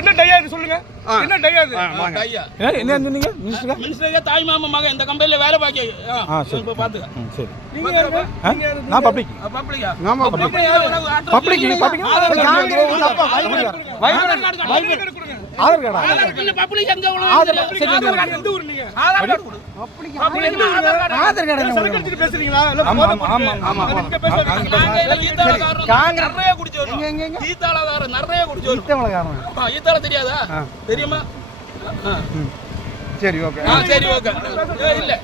என்ன டையாது சொல்லுங்க, என்ன டையாது? என்ன சொன்னீங்க? மினிஸ்டருக்கு தாய் மாமா மகன் இந்த கம்பெனில வேலை பாக்கி. சரி பாத்துக்க. சரி. நீங்க யாரு? நான் பப்ளிக். பப்ளிக்கா? ஆமா public. Public. Aadhaar card public எங்க ஆதார் கார்டு எந்த ஊர் நீங்க? ஆதார் கார்டு கொடு. ஆதார் கார்டு சரக்கடிச்சிட்டு பேசுறீங்களா? ஆமா. இங்க பேசுறீங்க. காங்கிரஸ் நிறைய குடிச்சோம். ஈத்தாளகாரர் நிறைய குடிச்சோம். ஈத்தாள தெரியாதா? தெரியுமா? சரி ஓகே. சரி ஓகே. இல்ல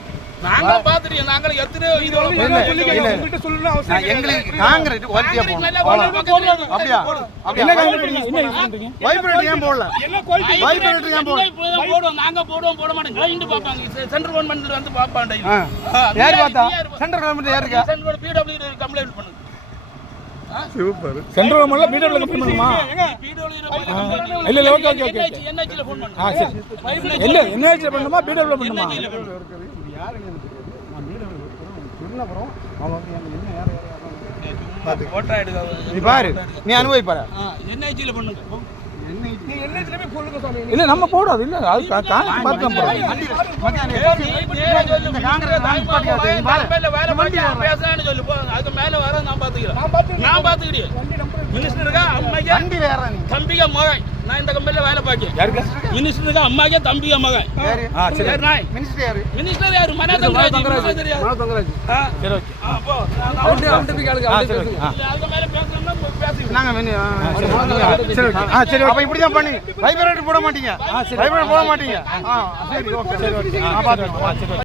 நாங்க பாத்துறோம். நாங்க எத்தனை இதோட உங்ககிட்ட சொல்லணும் அவசியம் இல்ல. எங்களுக்கு காங்கிரஸ் குவாலிட்டியா போடணும். அப்படியே என்ன காங்கிரஸ் என்ன யூஸ் பண்றீங்க? வைப்ரேட்டர் ஏன் போடல? என்ன குவாலிட்டி? வைப்ரேட்டர் ஏன் போடல? போடுவோம். நாங்க போட மாட்டோம். கிளைண்ட் பாப்பாங்க. சென்ட்ரல் கவர்மெண்ட்ல வந்து பாப்பாங்க. யார் பார்த்தா? சென்ட்ரல் கவர்மெண்ட் யார் இருக்கா? சென்ட்ரல் பிடபிள்யூ கம்ப்ளைன்ட் பண்ணுங்க. சூப்பர். சென்ட்ரல் கவர்மெண்ட்ல பிடபிள்யூ கம்ப்ளைன்ட் பண்ணுமா? இல்ல ஓகே. என்ஹெச்ல ஃபோன் பண்ணுங்க. சரி. இல்ல என்ஹெச்ல பண்ணுமா பிடபிள்யூ பண்ணுமா? சொன்னப்புறம் அவங்க வந்து என்ன யார் ஓட்டா எடுங்க. நீ பாரு, நீ அனுபவி பாரு. என்ஹெச்ல பண்ணுங்க. நீ என்னையில போய் சொல்லுங்க சாமி. இல்ல நம்ம போடாது. இல்ல அது காங்கிரஸ் பார்த்து தான் போறோம். பேசுறான்னு சொல்லு. அது மேல வர நான் பாத்துக்கிறேன். மினிஸ்டருக்கா அம்மாக்கே தம்பிக மகன். நான் இந்த கம்பெனில வேலை பாக்கேன். மினிஸ்டருக்கா அம்மாக்கே தம்பிக மகன். மினிஸ்டர் யாரு? மனா தங்கராஜ் தெரியாது. சரி ஓகே. அப்போ அதுக்கு மேல பேசணும்னா பேசுங்க. சரி அப்ப இப்படி தான் பண்ணி வைப்ரேட்டர் போட மாட்டீங்க. வைப்ரேட்டர் போட மாட்டீங்க. சரி ஓகே.